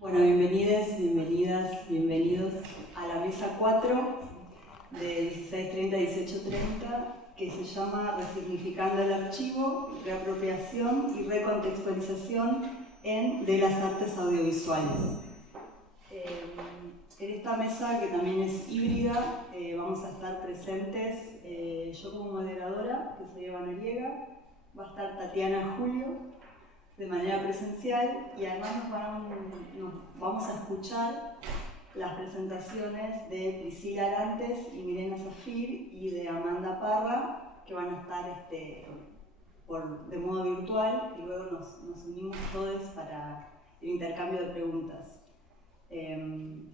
Bueno, bienvenidas, bienvenidas, bienvenidos a la mesa 4 de 16:30 a 18:30, que se llama Resignificando el archivo, reapropiación y recontextualización de las artes audiovisuales. En esta mesa, que también es híbrida, vamos a estar presentes yo como moderadora, que soy Eva Noriega, va a estar Tatiana Julio, de manera presencial, y además nos vamos a escuchar las presentaciones de Priscila Arantes y Milena Zafir y de Amanda Parra, que van a estar de modo virtual, y luego nos unimos todos para el intercambio de preguntas.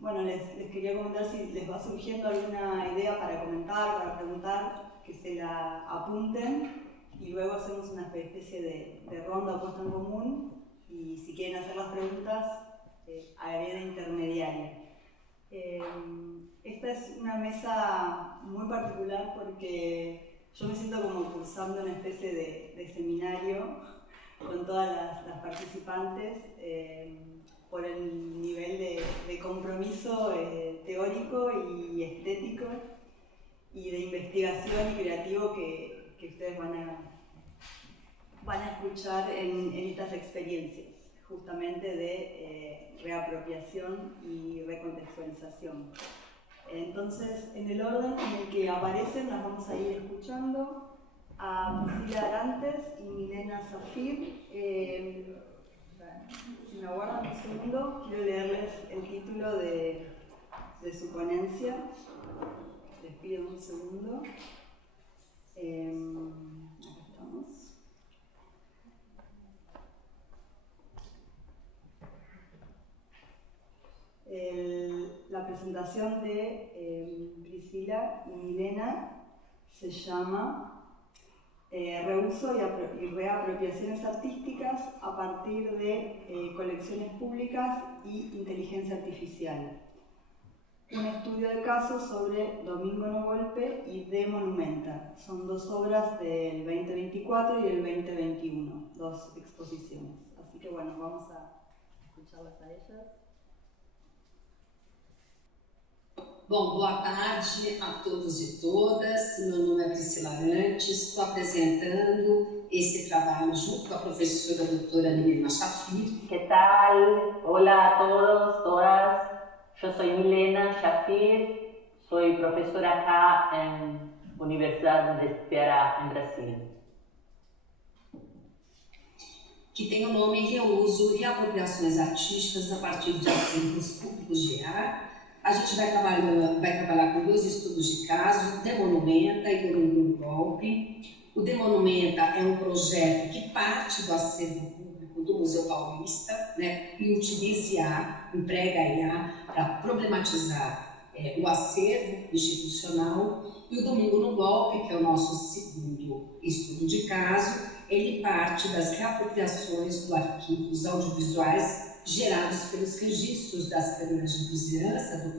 Bueno, les quería comentar si les va surgiendo alguna idea para comentar, para preguntar, que se la apunten. Y luego hacemos una especie de ronda o puesta en común, y si quieren hacer las preguntas, haré de intermediaria. Esta es una mesa muy particular porque yo me siento como cursando una especie de seminario con todas las participantes por el nivel de compromiso teórico y estético y de investigación y creativo que ustedes van a escuchar en estas experiencias, justamente de reapropiación y recontextualización. Entonces, en el orden en el que aparecen, las vamos a ir escuchando a Priscila Arantes y Milena Zafir. Si me aguardan un segundo, quiero leerles el título de su ponencia. Les pido un segundo. Acá estamos. La presentación de Priscila y Milena se llama Reuso y reapropiaciones artísticas a partir de colecciones públicas y inteligencia artificial. Un estudio de caso sobre Domingo No Golpe y De Monumenta. Son dos obras del 2024 y del 2021, dos exposiciones. Así que bueno, vamos a escucharlas a ellas. Bom, boa tarde a todos e todas. Meu nome é Priscila Arantes, estou apresentando esse trabalho junto com a professora doutora Milena Zafir. ¿Qué tal? Hola a todos, todas. Yo soy Milena Zafir, soy profesora acá en Universidad de Ceará, en Brasil. Que tem o nome Reuso e Reapropriações Artísticas a partir de acervos públicos de arte. A gente vai trabalhar com dois estudos de caso, De Monumenta e Domingo no Golpe. O De Monumenta é um projeto que parte do acervo público do Museu Paulista, né, e utiliza IA, emprega a IA para problematizar o acervo institucional. E o Domingo no Golpe, que é o nosso segundo estudo de caso, ele parte das reapropriações do arquivo dos audiovisuais gerados pelos registros das câmeras de vizinhança do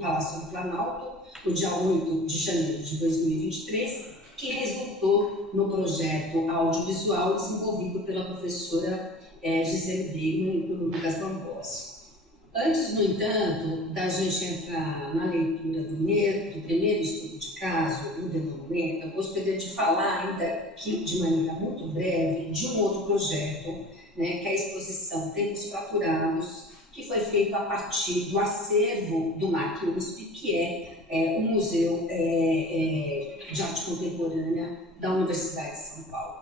Palácio do Planalto, no dia 8 de janeiro de 2023, que resultou no projeto audiovisual desenvolvido pela professora Gisele Bigman e pelo Lucas Bambossi. Antes, no entanto, da gente entrar na leitura do primeiro estudo de caso, o De Monumenta, eu gostaria de falar ainda aqui, de maneira muito breve, de um outro projeto, né, que é a exposição Tempos Fraturados, que foi feito a partir do acervo do MAC USP, que é o Museu de Arte Contemporânea da Universidade de São Paulo.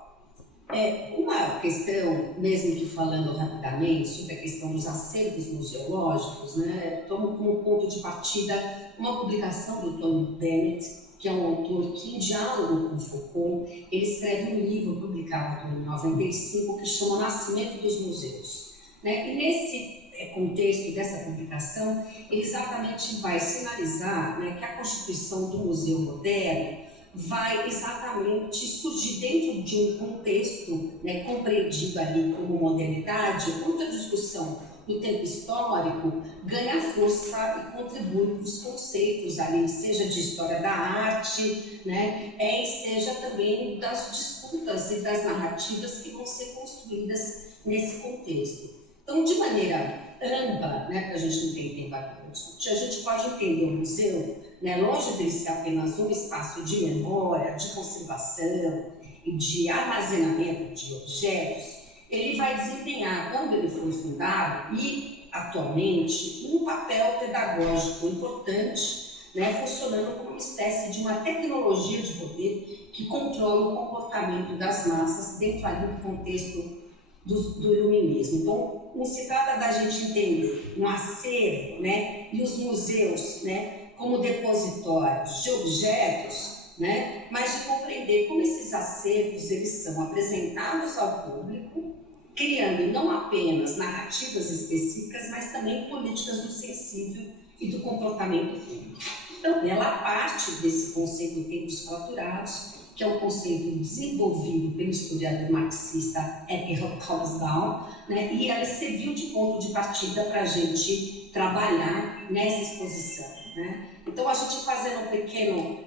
Uma questão, mesmo que falando rapidamente sobre a questão dos acervos museológicos, né, tomo como ponto de partida uma publicação do Tony Bennett, que é um autor que, em diálogo com Foucault, ele escreve um livro publicado em 95 que chama Nascimento dos Museus. Né? E nesse contexto dessa publicação, ele exatamente vai sinalizar, né, que a constituição do museu moderno vai exatamente surgir dentro de um contexto, né, compreendido ali como modernidade, onde a discussão do tempo histórico ganha força e contribui para os conceitos ali, seja de história da arte, né, e seja também das disputas e das narrativas que vão ser construídas nesse contexto. Então, de maneira ampla, né, porque a gente não tem tempo aqui para discutir, a gente pode entender o museu, né, longe de ser apenas um espaço de memória, de conservação e de armazenamento de objetos, ele vai desempenhar, quando ele foi fundado e atualmente, um papel pedagógico importante, né, funcionando como uma espécie de uma tecnologia de poder que controla o comportamento das massas dentro ali do contexto do iluminismo. Então, não se trata da gente entender um acervo, né, e os museus, né, como depositórios de objetos, né, mas de compreender como esses acervos eles são apresentados ao público, criando não apenas narrativas específicas, mas também políticas do sensível e do comportamento público. Então, ela parte desse conceito de tempos fraturados, que é um conceito desenvolvido pelo historiador marxista Eckhart Hobsbawm, né, e ela serviu de ponto de partida para a gente trabalhar nessa exposição, né? Então, a gente fazendo um pequeno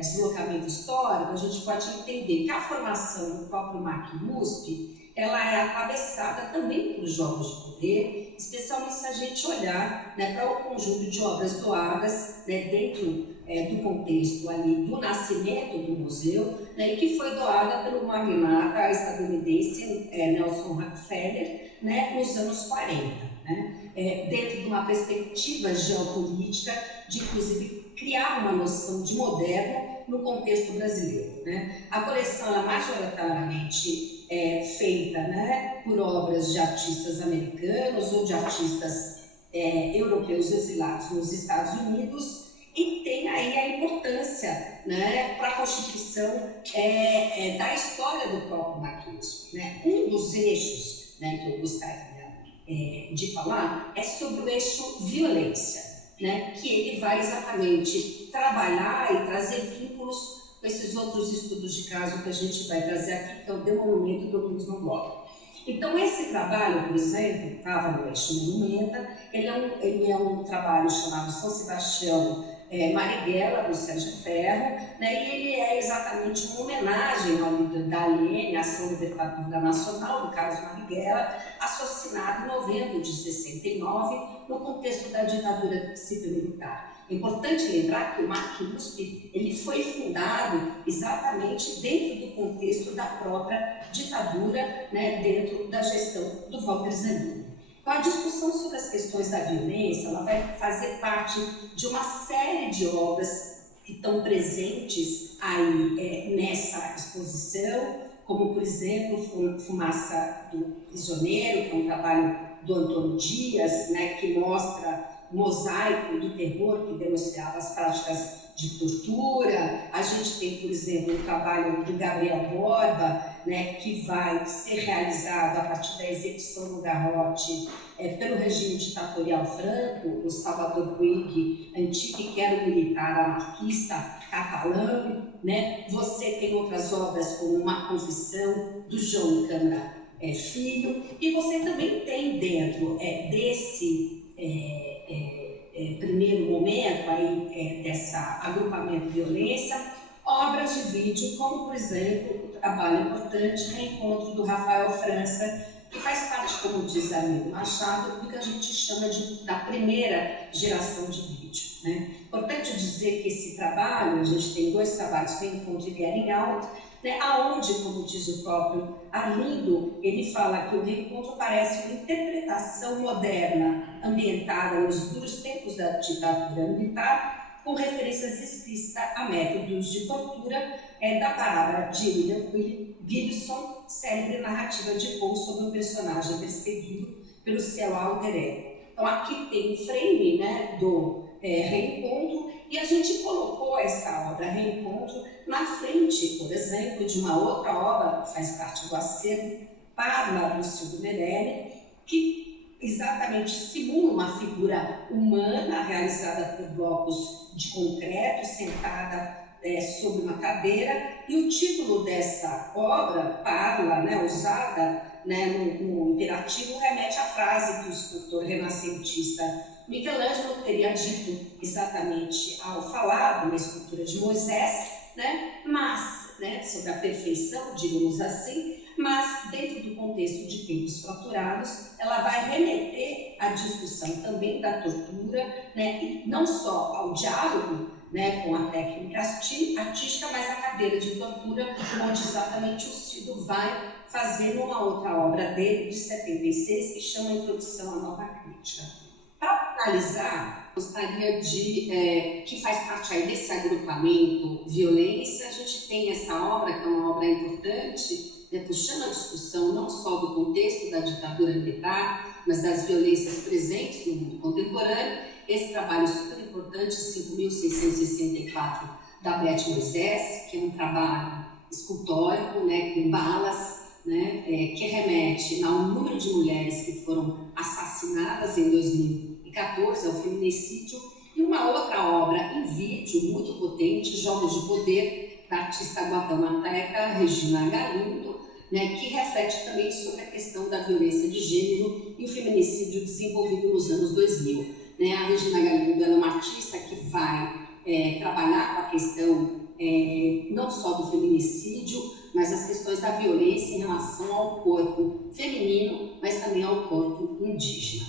deslocamento histórico, a gente pode entender que a formação do próprio MAC-USP ela é atravessada também por jogos de poder, especialmente se a gente olhar, né, para o conjunto de obras doadas, né, dentro do contexto ali do nascimento do museu, né, que foi doada pelo magnata estadunidense Nelson Rockefeller, né, nos anos 40, né, dentro de uma perspectiva geopolítica de, inclusive, criar uma noção de moderno no contexto brasileiro, né. A coleção ela majoritariamente feita, né, por obras de artistas americanos ou de artistas europeus exilados nos Estados Unidos, e tem aí a importância, né, para a constituição da história do próprio MAC-USP, né. Um dos eixos, né, que eu gostaria de falar é sobre o eixo violência, né, que ele vai exatamente trabalhar e trazer vínculos com esses outros estudos de caso que a gente vai trazer aqui, que é o Demonumento do Domingos no Bloco. Então, esse trabalho, por exemplo, estava no eixo Monumenta, ele é um trabalho chamado São Sebastião Marighella, do Sérgio Ferro, né, e ele é exatamente uma homenagem ao líder da ALN, Ação Libertadora Nacional, do Carlos Marighella, assassinado em novembro de 69, no contexto da ditadura civil-militar. É importante lembrar que o MAC-USP ele foi fundado exatamente dentro do contexto da própria ditadura, né, dentro da gestão do Walter Zanin. Então, a discussão sobre as questões da violência ela vai fazer parte de uma série de obras que estão presentes aí nessa exposição, como, por exemplo, Fumaça do Prisioneiro, que é um trabalho do Antônio Dias, né, que mostra o mosaico do terror que denunciava as práticas de tortura. A gente tem, por exemplo, o trabalho do Gabriel Borba, né, que vai ser realizado a partir da execução no garrote pelo regime ditatorial franco, o Salvador Puig, antigo quero militar anarquista catalão, né? Você tem outras obras como Uma Confissão, do João Câmara Filho, e você também tem dentro desse primeiro momento aí, dessa agrupamento de violência, obras de vídeo, como, por exemplo, o trabalho importante Reencontro do Rafael França, que faz parte, como diz Arlindo Machado, do que a gente chama da primeira geração de vídeo, né? Importante dizer que esse trabalho, a gente tem dois trabalhos, Reencontro e Getting Out, né, aonde, como diz o próprio Arlindo, ele fala que o reencontro parece uma interpretação moderna, ambientada nos duros tempos da ditadura militar, com referências explícitas a métodos de tortura da palavra de William Gibson, célebre narrativa de Poe sobre o personagem perseguido pelo seu alter ego. Então, aqui tem um frame, né, do reencontro, e a gente colocou essa obra Reencontro na frente, por exemplo, de uma outra obra que faz parte do acervo, Parla, do Silvio Merelli, que exatamente simula uma figura humana realizada por blocos de concreto, sentada sobre uma cadeira, e o título dessa obra, Parla, né, usada, né, no imperativo, remete à frase que o escultor renascentista Michelangelo teria dito exatamente ao falar de uma escultura de Moisés, né, mas, né, sobre a perfeição, digamos assim, mas dentro do contexto de tempos fraturados, ela vai remeter à discussão discussão também da tortura, né, e não só ao diálogo, né, com a técnica artística, mas a cadeira de tortura, onde exatamente o Cido vai fazer uma outra obra dele, de 76, que chama Introdução à Nova Crítica. Para finalizar, gostaria de, que faz parte aí desse agrupamento Violência, a gente tem essa obra, que é uma obra importante, né, puxando a discussão não só do contexto da ditadura militar, mas das violências presentes no mundo contemporâneo. Esse trabalho super importante, 5.664, da Beth Moisés, que é um trabalho escultórico, né, com balas, né, que remete ao número de mulheres que foram assassinadas em 2014, ao feminicídio, e uma outra obra em vídeo muito potente, Jogos de Poder, da artista guatemalteca Regina Galindo, né, que reflete também sobre a questão da violência de gênero e o feminicídio desenvolvido nos anos 2000. Né, a Regina Galindo é uma artista que vai trabalhar com a questão não só do feminicídio, mas as questões da violência em relação ao corpo feminino, mas também ao corpo indígena.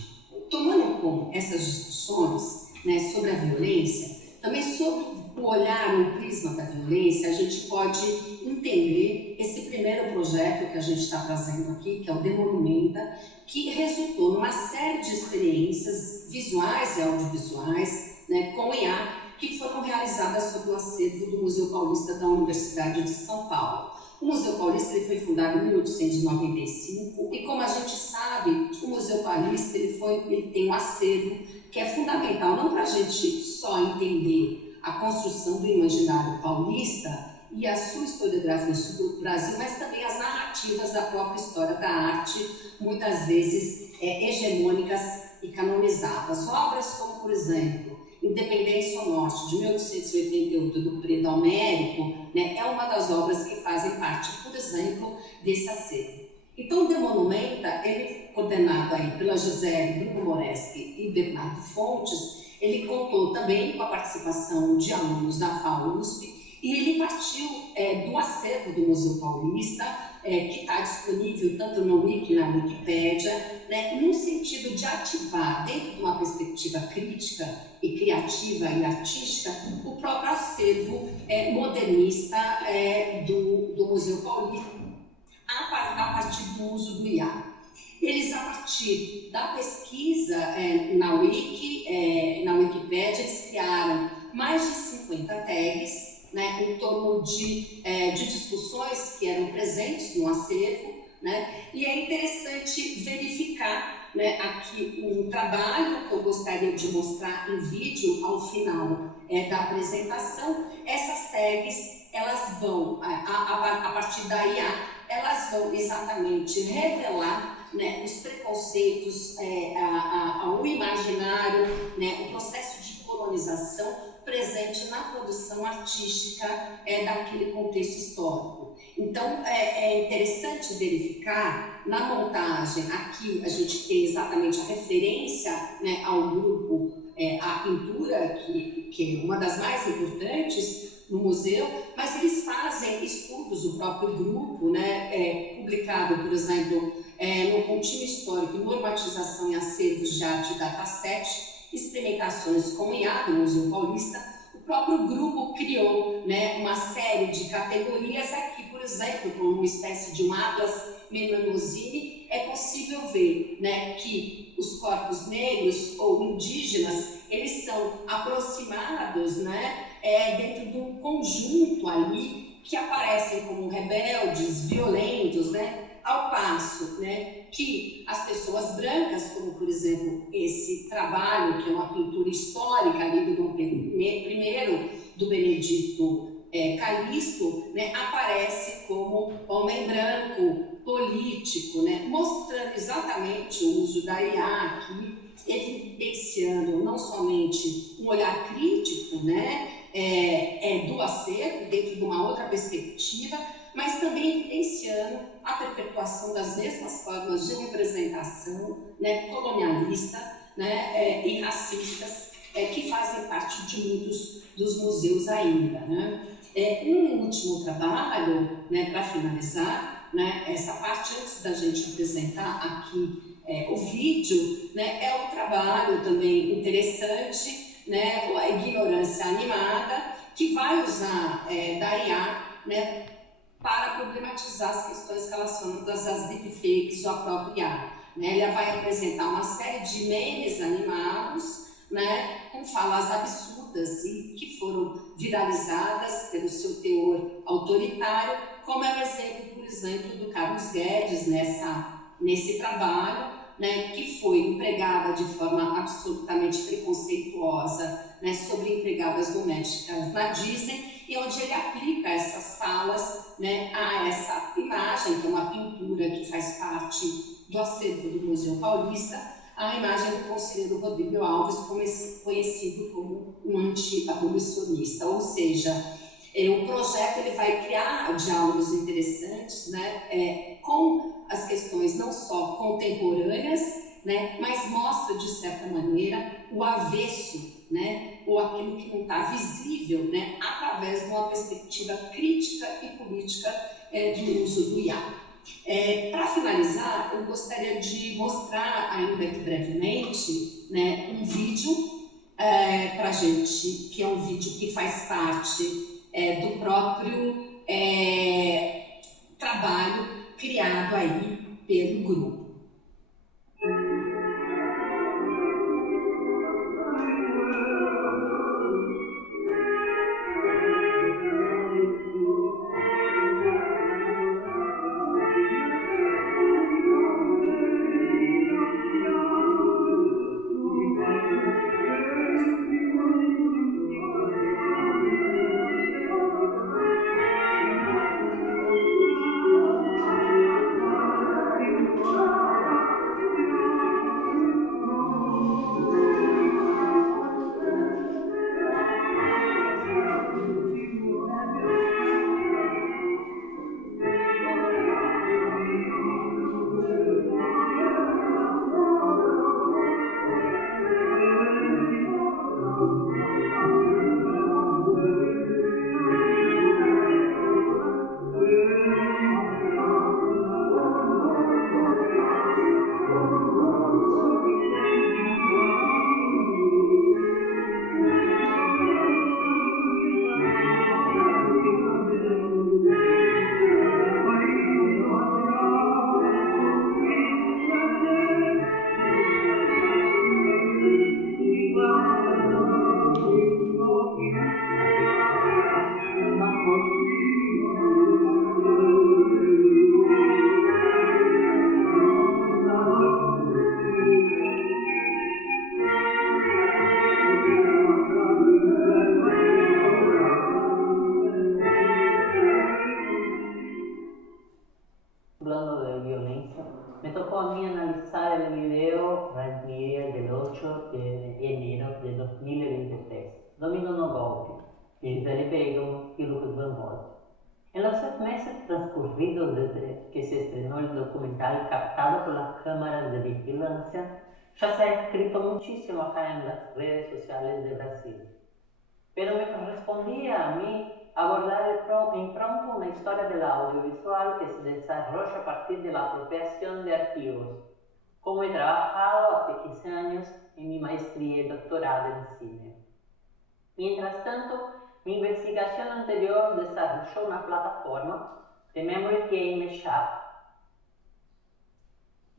Tomando como essas discussões, né, sobre a violência, também sobre o olhar no prisma da violência, a gente pode entender esse primeiro projeto que a gente está trazendo aqui, que é o Demonumenta, que resultou numa série de experiências visuais e audiovisuais, né, com IA, que foram realizadas sob o acervo do Museu Paulista da Universidade de São Paulo. O Museu Paulista ele foi fundado em 1895 e, como a gente sabe, o Museu Paulista ele tem um acervo que é fundamental não para a gente só entender a construção do imaginário paulista e a sua historiografia sobre o Brasil, mas também as narrativas da própria história da arte, muitas vezes hegemônicas e canonizadas. Obras como, por exemplo, Independência ou Norte, de 1888, do Preto Américo, né, é uma das obras que fazem parte, por exemplo, desse acervo. Então, o Demonumenta, ele coordenado aí pela Gisele, Bruno Moreschi e Bernardo Fontes, ele contou também com a participação de alunos da FAUSP e ele partiu do acervo do Museu Paulista, que está disponível tanto no Wiki, na Wikipédia, né, no sentido de ativar, dentro de uma perspectiva crítica e criativa e artística, o próprio acervo modernista do Museu Paulista, a partir do uso do IA. Eles, a partir da pesquisa na Wikipédia, eles criaram mais de 50 tags, né, em torno de discussões que eram presentes no acervo, né, e é interessante verificar, né, aqui um trabalho que eu gostaria de mostrar em vídeo ao final da apresentação. Essas tags, elas vão, a partir da IA, elas vão exatamente revelar, né, os preconceitos, o imaginário, né, o processo de colonização presente na produção artística daquele contexto histórico. Então, é interessante verificar, na montagem, aqui a gente tem exatamente a referência, né, ao grupo, a pintura, que é uma das mais importantes no museu, mas eles fazem estudos, o próprio grupo, né, publicado, por exemplo, no Contínuo Histórico, Normatização e Acervos de Arte Dataset, Experimentações com IA do Museu Paulista. O próprio grupo criou, né, uma série de categorias. Aqui, por exemplo, como uma espécie de um atlas Menomosine, é possível ver, né, que os corpos negros ou indígenas, eles são aproximados, né, dentro de um conjunto ali que aparecem como rebeldes, violentos, né, ao passo, né, que as pessoas brancas, como por exemplo esse trabalho, que é uma pintura histórica ali do Dom Pedro I, do Benedito Calixto, né, aparece como homem branco, político, né, mostrando exatamente o uso da IA aqui, evidenciando não somente um olhar crítico, né, do acervo dentro de uma outra perspectiva, mas também evidenciando a perpetuação das mesmas formas de representação, né, colonialista, né, e racistas que fazem parte de muitos dos museus ainda, né. Um último trabalho, né, para finalizar, né, essa parte antes da gente apresentar aqui o vídeo, né, é um trabalho também interessante, né, a ignorância animada, que vai usar da IA, né, para problematizar as questões relacionadas às deepfakes ou à própria IA. Né? Ela vai apresentar uma série de memes animados, né, com falas absurdas e que foram viralizadas pelo seu teor autoritário, como é o exemplo, por exemplo, do Carlos Guedes nesse trabalho, né, que foi empregada de forma absolutamente preconceituosa, né, sobre empregadas domésticas na Disney, e onde ele aplica essas falas, né, a essa imagem, que é uma pintura que faz parte do acervo do Museu Paulista, a imagem do conselheiro Rodrigo Alves, conhecido como um anti-abolicionista, ou seja, o projeto ele vai criar diálogos interessantes, né, com as questões não só contemporâneas, né, mas mostra de certa maneira o avesso, né, ou aquilo que não está visível, né, através de uma perspectiva crítica e política do uso do IA. Para finalizar, eu gostaria de mostrar, ainda que brevemente, né, um vídeo para a gente, que é um vídeo que faz parte do próprio trabalho criado aí pelo grupo. Hablando de violencia, me tocó a mí analizar el video Red Media del 8 de enero de 2023, Domingo no Golpe, de Gisele Bündchen y Lucas Van Voort. En los 6 meses transcurridos desde que se estrenó el documental captado por las cámaras de vigilancia, ya se ha escrito muchísimo acá en las redes sociales de Brasil. Pero me correspondía a mí abordar en pronto una historia del audiovisual que se desarrolla a partir de la apropiación de archivos, como he trabajado hace 15 años en mi maestría y doctorado en cine. Mientras tanto, mi investigación anterior desarrolló una plataforma de Memory Game Shop,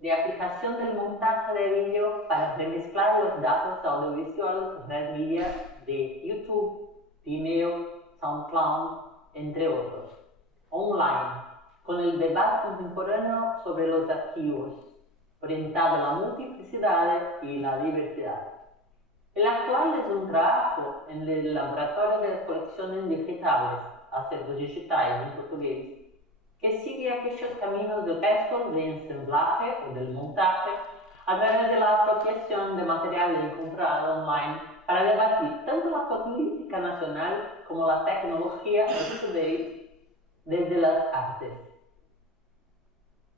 de aplicación del montaje de vídeo para remezclar los datos audiovisuales Red Media de YouTube, Vimeo, SoundCloud, entre otros, online, con el debate contemporáneo sobre los archivos, orientado a la multiplicidad y la diversidad. El actual es un trabajo en el Laboratorio de Colecciones Digitales, acervos digitais en portugués, que sigue aquellos caminos de textos de ensamblaje o del montaje a través de la apropiación de material encontrado online para debatir tanto la política nacional como la tecnología up-to-date desde las artes.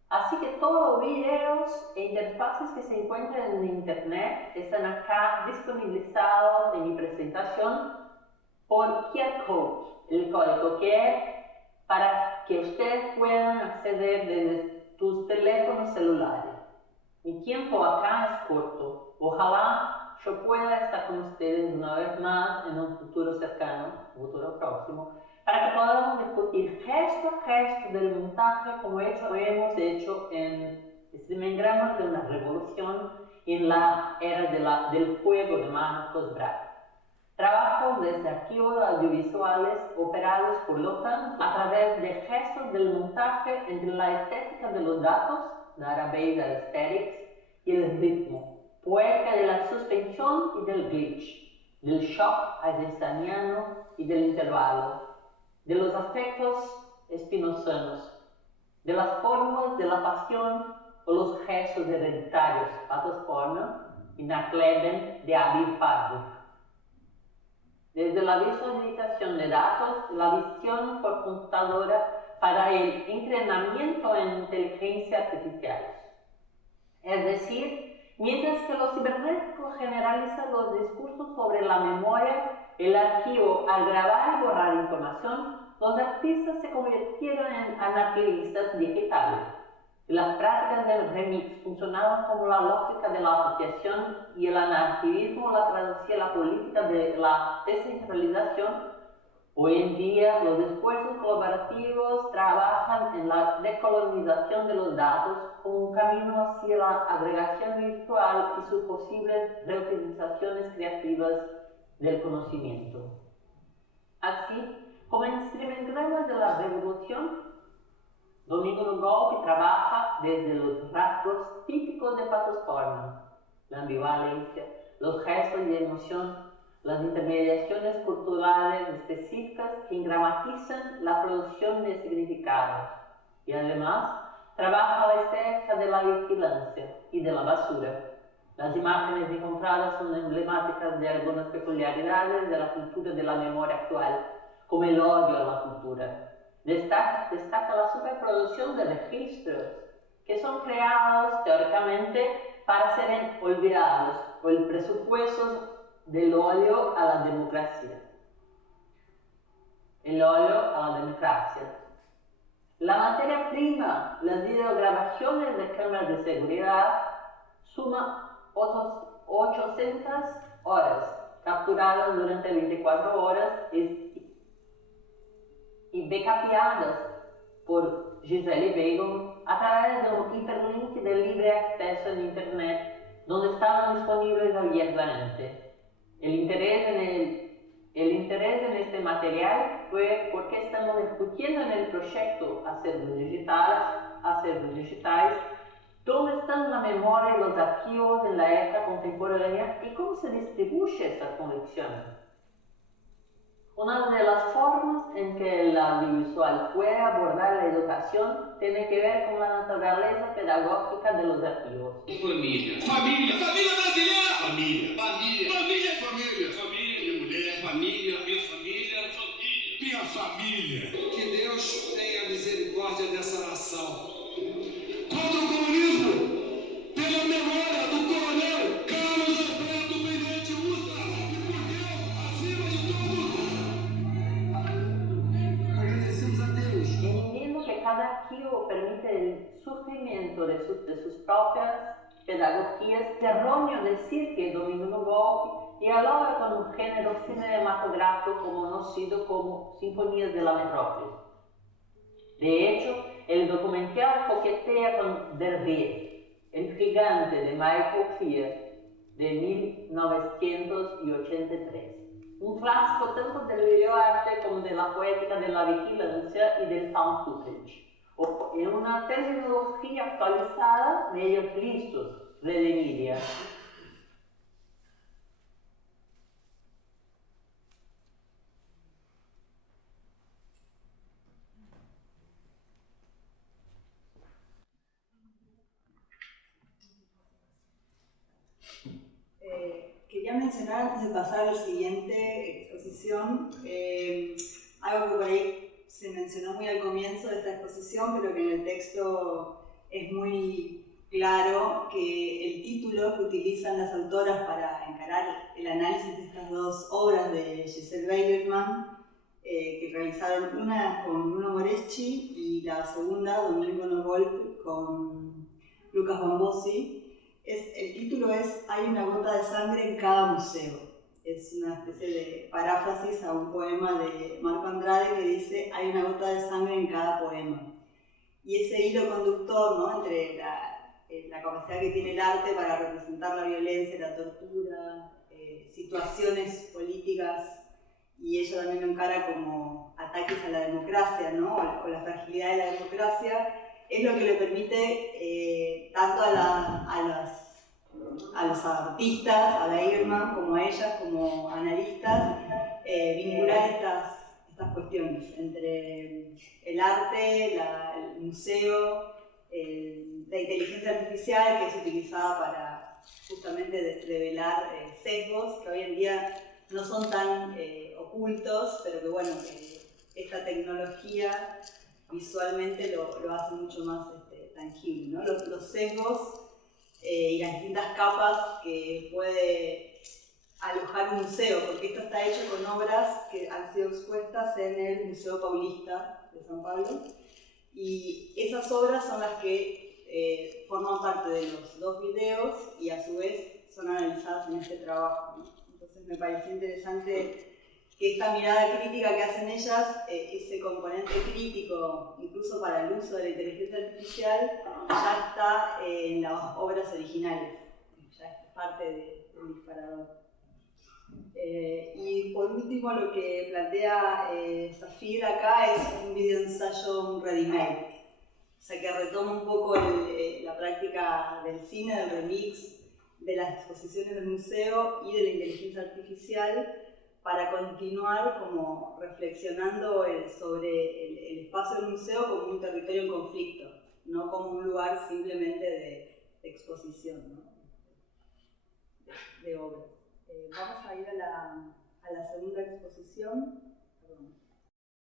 Así que todos los videos e interfaces que se encuentran en internet están acá disponibilizados en mi presentación por QR Code, el código que es para que ustedes puedan acceder desde sus teléfonos celulares. Mi tiempo acá es corto. Ojalá yo pueda estar con ustedes una vez más en un futuro cercano, un futuro próximo, para que podamos discutir gesto a gesto del montaje como hemos hecho en Streamengramas de una revolución y en la era del fuego de Marcos Braz. Trabajo desde archivos audiovisuales operados por lo tanto a través de gestos del montaje entre la estética de los datos, la Arabesque Aesthetics, y el ritmo, poética de la suspensión y del glitch, del shock eisensteiniano y del intervalo, de los afectos spinozanos, de las formas de la pasión o los gestos hereditarios, pathos porno, y Nachleben de Aviv Farbuch. Desde la visualización de datos, la visión por computadora para el entrenamiento en inteligencia artificial. Es decir, mientras que los cibernéticos generalizan los discursos sobre la memoria, el archivo al grabar y borrar información, los artistas se convirtieron en anarquistas digitales. Las prácticas del remix funcionaban como la lógica de la apropiación y el anarquismo la traducía a la política de la descentralización. Hoy en día, los esfuerzos colaborativos trabajan en la decolonización de los datos como un camino hacia la agregación virtual y sus posibles reutilizaciones creativas del conocimiento. Así, como en Streamengramas de la Revolución, Domingo no Golpe trabaja desde los rasgos típicos de pathos porno, la ambivalencia, los gestos de emoción, las intermediaciones culturales específicas que engramatizan la producción de significados y además trabaja la estética de la vigilancia y de la basura. Las imágenes encontradas son emblemáticas de algunas peculiaridades de la cultura de la memoria actual, como el odio a la cultura. Destaca la superproducción de registros que son creados teóricamente para ser olvidados o el presupuesto del odio a la democracia. El odio a la democracia. La materia prima, las videograbaciones de cámaras de seguridad, suma otras 800 horas capturadas durante 24 horas y backupeadas por Gisele Weigl a través de un hiperlink de libre acceso en Internet, donde estaban disponibles abiertamente. El interés en este material fue porque estamos discutiendo en el proyecto Acervos Digitais, dónde están la memoria y los archivos en la época contemporánea y cómo se distribuye esta colección. Una de las formas en que el audiovisual puede abordar la educación tiene que ver con la naturaleza pedagógica de los archivos. Família. Família. Família brasileira. Família. Família. Família. Família. Família. Minha mulher. Família. Minha família. Família. Minha família. Que Deus tenha misericórdia dessa nação. Contra o comunismo, pela memória do coronel Carlos Alberto Brilhante Usta, e por Deus, acima de tudo, agradecemos a Deus. Entendiendo que cada archivo permite el surgimiento de sus propias pedagogías, es erróneo decir que Domingo no Golpe dialoga con un género cinematográfico conocido como Sinfonías de la Metrópolis. De hecho, el documental coquetea con Der Rief, el gigante de Michael Fear, de 1983. Un clásico tanto del videoarte como de la poética de la vigilancia y del found footage, o en una terminología actualizada, medios listos, Red Media. Quería mencionar antes de pasar a la siguiente exposición, algo que por ahí se mencionó muy al comienzo de esta exposición, pero que en el texto es muy claro, que el título que utilizan las autoras para encarar el análisis de estas dos obras de Giselle Weigelmann que realizaron una con Bruno Moreschi y la segunda, Domingo Novolp, con Lucas Bambosi. El título es Hay una gota de sangre en cada museo. Es una especie de paráfrasis a un poema de Marco Andrade que dice hay una gota de sangre en cada poema. Y ese hilo conductor, ¿no?, entre la capacidad que tiene el arte para representar la violencia, la tortura, situaciones políticas, y ella también lo encara como ataques a la democracia, ¿no?, o la fragilidad de la democracia, es lo que le permite tanto a los artistas, a la Egerman, como a ellas, como analistas, vincular estas cuestiones entre el arte, el museo, la inteligencia artificial, que es utilizada para justamente develar sesgos que hoy en día no son tan ocultos, pero que bueno, esta tecnología visualmente lo hace mucho más tangible, ¿no? Los sesgos y las distintas capas que puede alojar un museo, porque esto está hecho con obras que han sido expuestas en el Museo Paulista de San Pablo, y esas obras son las que forman parte de los dos videos y a su vez son analizadas en este trabajo, ¿no? Entonces me pareció interesante que esta mirada crítica que hacen ellas, ese componente crítico, incluso para el uso de la inteligencia artificial, ya está en las obras originales, ya es parte del disparador. Y por último, lo que plantea Safir acá es un videoensayo, un ready-made, o sea, que retoma un poco la práctica del cine, del remix, de las exposiciones del museo y de la inteligencia artificial, para continuar como reflexionando sobre el espacio del museo como un territorio en conflicto, no como un lugar simplemente de exposición, ¿no?, de obras. Vamos a ir a la segunda exposición.